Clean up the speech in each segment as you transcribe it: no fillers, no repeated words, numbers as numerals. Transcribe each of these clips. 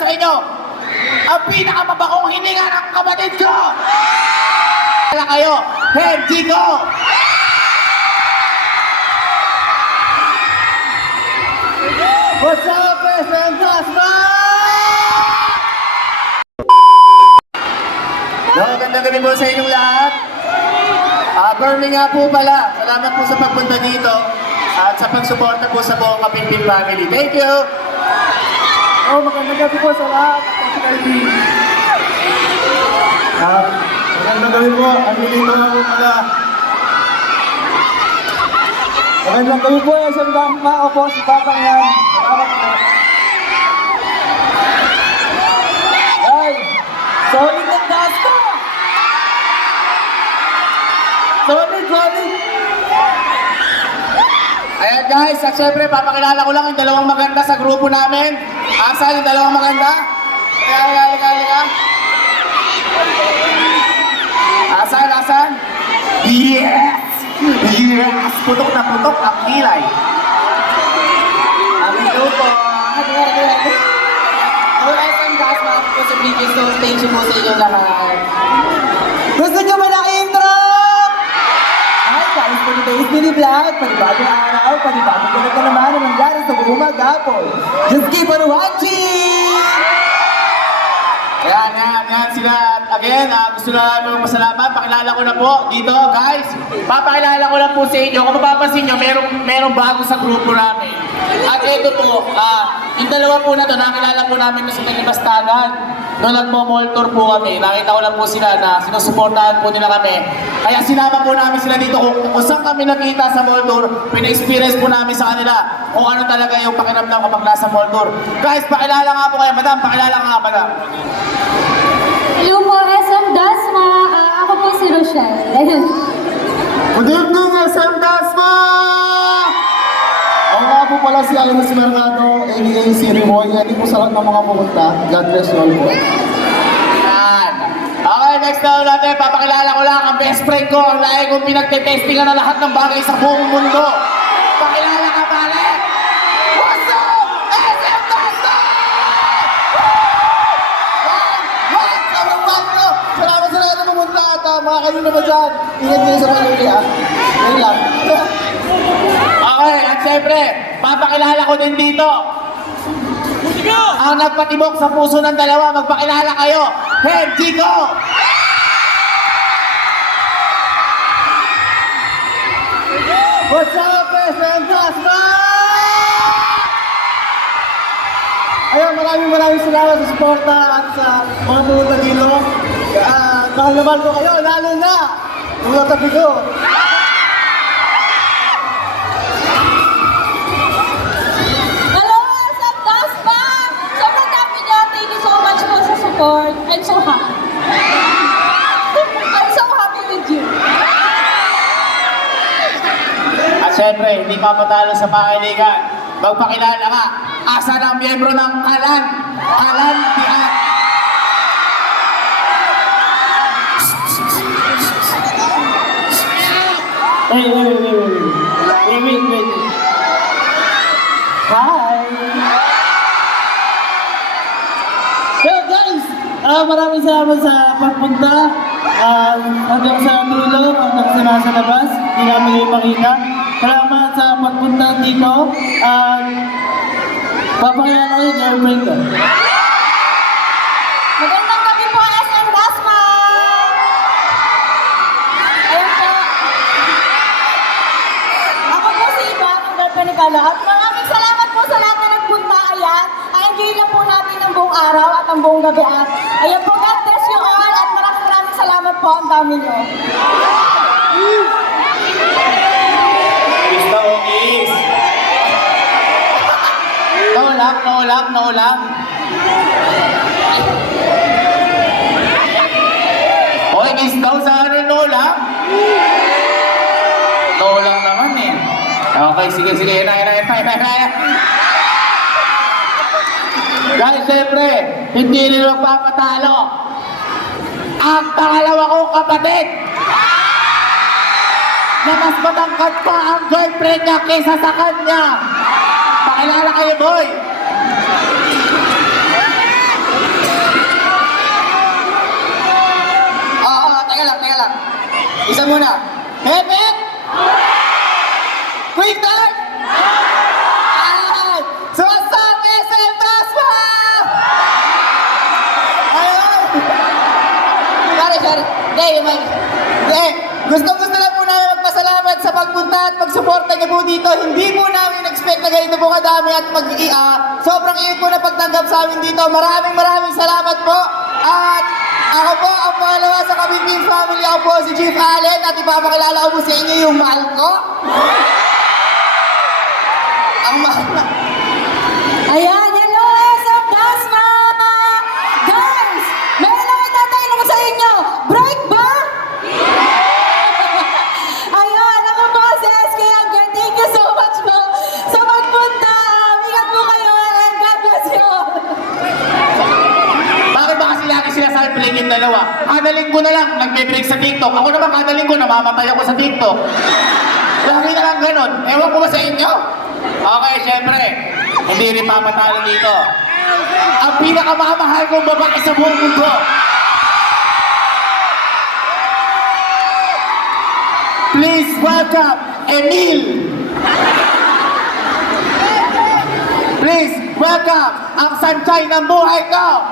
sa inyo ang pinakamabakong hininga ng kapatid ko! Wala kayo, Henji ko! What's up, SM Plasma? Magandang gabi po sa inyong lahat. Bernie nga po pala, salamat po sa pagpunta dito at sa pagsuporta po sa buong Kapinpin family. Thank you! Magandang gabi po sa lahat. Magandang gabi po. Ang dito po pala. Magandang gabi po. SM Plasma. Ako po si Batang yan. Salamat po. Ay! Solid ng Dasta! Solid! Ayan guys, at syempre papakilala ko lang yung dalawang maganda sa grupo namin. Asan yung dalawang maganda? Halika. Asan? Yes! Putok na putok ang kilay. Hello po. Hello, SM Plasma. Ako po sa previous show. Thank you po sa inyo lahat. Gusto nyo ba na intro? Hi guys, for today's mini vlog, panibagong araw, panibagong ganap na naman ang nangyari sa buong maghapon. Just keep on watching! Yan sila. Again, gusto na namin masalamat. Pakilala ko na po dito, guys. Papakilala ko lang po sa inyo. Kung mapapansin nyo, merong bago sa grupo namin. At ito po, yung dalawa po na to, nakilala po namin na sa Talibastagan. Noong nagmo-mall tour po kami, nakita ko lang po sila na sinusuportahan po nila kami. Kaya sinama po namin sila dito kung saan kami nakita sa mall tour, pina-experience po namin sa kanila kung ano talaga yung pakiramdam kapag nasa mall tour. Guys, pakilala nga po kayo, madam. Pakilala nga, madam. Hello po, SM Dasma. Ako po si Rochelle. Ayun. Good evening, SM Dasma! Ako nga po pala si Alex Mercado, a.k.a. si Rimoy. Hindi po sa lahat ng mga pumunta. God bless you all po. Yan. Okay, next na natin, papakilala ko lang ang best friend ko, ang lahi kong pinagtetestingan na lahat ng bagay sa buong mundo. Pakilala ka, pare! What's up? SM Dasma! Sobrang basta! Salamat sa lahat na pumunta at mga kayo naman dyan. Ingat nyo sa pag-uli Yan lang. Okay, at syempre, papakilala ko din dito. Ang nagpatibok sa puso ng dalawa, magpakilala kayo. Henji ko! What's up, SM Plasma? Ayun, maraming salamat sa suporta at sa mga pumunta dito. Mahal na mahal ko kayo, lalo na yung natabi ko. Hello, SM Dasma. Sobrang happy niya. Thank you so much po sa support. I'm so happy. I'm so happy with you. At syempre, hindi papatalo sa pakiligan. Magpakilala ka. Asan ang miyembro ng Kalan? Kalan Tiat. Wait. Hi! Yo guys! Maraming salamat sa pagpunta. Hanggang sa dulo, hanggang sa nasa labas. Hindi namin kayo makita. Salamat sa pagpunta dito. Papakilala ko yung girlfriend ko. Magandang gabi po, SM Dasma. Ayun po. Ako po si Iba, ang girlfriend ni Carlo. At maraming salamat po sa lahat na nagpunta. Ayan. Enjoy lang po natin ang buong araw at ang buong gabi. At ayan po, God bless you all. At maraming salamat po. Ang dami nyo. Is na okis. No lang. Okay, kiss daw sa ano, no lang. No lang naman eh. Okay, sige. Na. Guys, siyempre, hindi nila magpapatalo. Ang pangalawa kong kapatid na mas matangkad pa ang girlfriend niya kaysa sa kanya. Pakilala kayo, boy. Isa muna. Hepet! Quick time! Alright! So what's up, SM Dasma? Ayun! Sorry. Gusto lang po namin magpasalamat sa pagpunta at pagsuporta niyo po dito. Hindi po namin expect na ganito po kadami at sobrang init po na pagtanggap sa amin dito. Maraming salamat po. At ako po ang pangalawa sa Kabimbing family. Ako po si Chief Allen at ipapakilala ko po sa inyo yung mahal ko. Ang mahal na. Ayan, hello SM Dasma! Guys, meron lang itatanong sa inyo. Break ba? Ayan, ako po si SK Angel. Thank you so much po sa pagpunta. Ingat po kayo and God bless you. Bakit ba kasi lagi sila sa break yung dalawa? Kadaling ko na lang, nagbe-break sa TikTok. Ako naman kadaling ko, namamatay ako sa TikTok. Lagi na lang ganun. Ewan ko ba sa inyo? Okay, syempre. Hindi rin papatalo dito. Ang pinakamamahal kong babae sa buong mundo. Please welcome Emil. Please welcome ang sunshine ng buhay ko.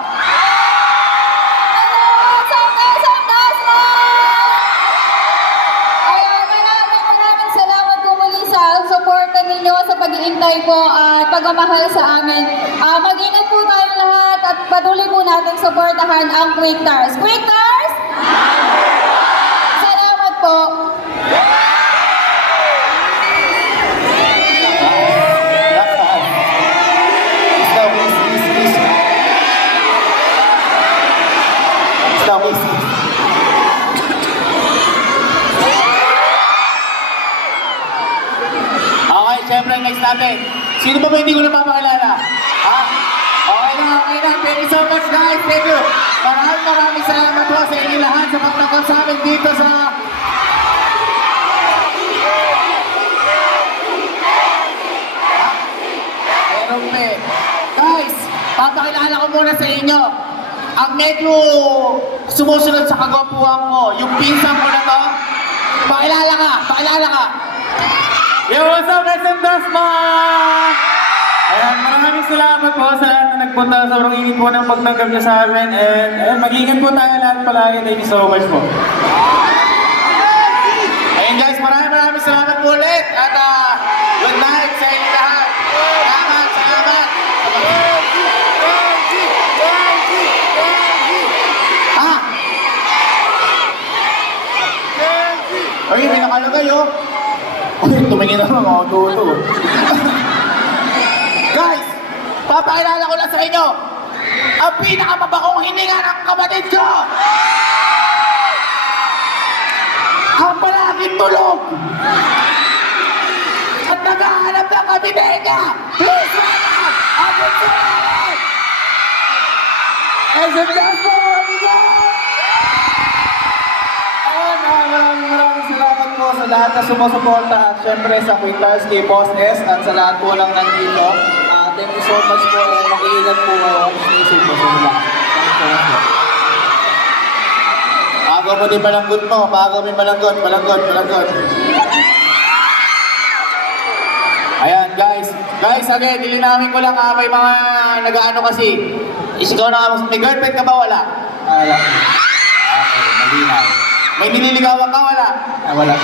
What's up, SM Dasma? Ayan, maraming salamat po muli sa suporta ninyo sa pag-iintay po at pagmamahal sa amin. Mag-ingat po tayong lahat at patuloy po natin suportahan ang Quick Tars. Quick Tars? Salamat po. Stop, please. Okay, syempre next natin. Sino ba hindi ko napapakilala? Ha? Okay na. Thank you so much guys. Thank you. Maraming salamat po sa inyo lahat sa pagtangkap sa amin dito sa... Aeroplane. Guys, papakilala ko muna sa inyo. Ang medyo sumusunod sa kagwapuhan ko, yung pinsan ko na to, pakilala ka. Yo, what's up, SM Dasma? Ayan, maraming salamat po sa lahat na nagpunta. Sobrang init po ng pagtanggap niyo sa amin. And mag-ingat po tayo lahat palagi. Thank you so much po. Ayun guys, maraming salamat po ulit. At good night sa inyo lahat. Salamat. Ha? Ay, may nakalagay oh. Uy, tumingin na mga tuto. Guys, papakilala ko lang sa inyo ang pinakamabakong hininga ng kapatid ko! Ang palaging tulog! At naghahanap ng kabinete niya! Please welcome! Ang Bunsulan! SM Dasma, Maraming salamat po sa lahat na sumusuporta at syempre sa Quick Tars, kay Boss S at sa lahat po lang nandito. Thank you so much po. Mag-iingat po. Stay safe po sa inyo. Thank you so much po. Agaw mo din malanggot mo. Agaw mo malanggot. Ayan, guys. Guys, again, nilinawin ko lang may mga nag-ano kasi. Isigaw na nga, may girlfriend ka ba? Wala? Wala. Okay, malinaw. May nililigawan ka? Wala? Wala.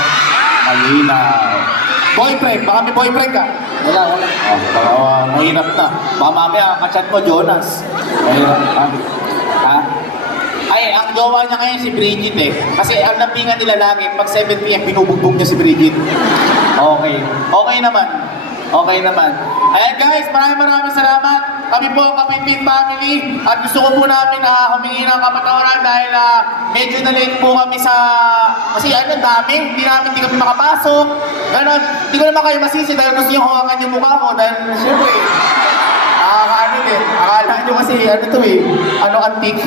Malinaw. Boyfriend? Baka may boyfriend ka? Wala. Mahirap na. Baka mamaya, kachat mo, Jonas. Mahirap. Ha? Ay, ang jowa niya ngayon si Bridget eh. Kasi ang napingan nila lagi, pag 7 p.m. binubugbog niya si Bridget. Okay naman. Ayan guys, maraming salamat. Kami po ang Kabimbing family at gusto ko po namin humingi ng kapatawaran dahil medyo na-late po kami sa... Kasi dami, hindi kami makapasok. Ganon, hindi ko naman kayo masisi dahil gusto nyo hawakan yung mukha ko dahil syempre, akala nyo kasi antik.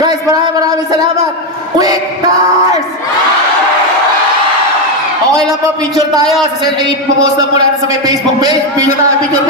Guys, maraming salamat. Quick Tars! Okay lang po, picture tayo. Ipopost lang po natin sa may Facebook page. Picture tayo, picture.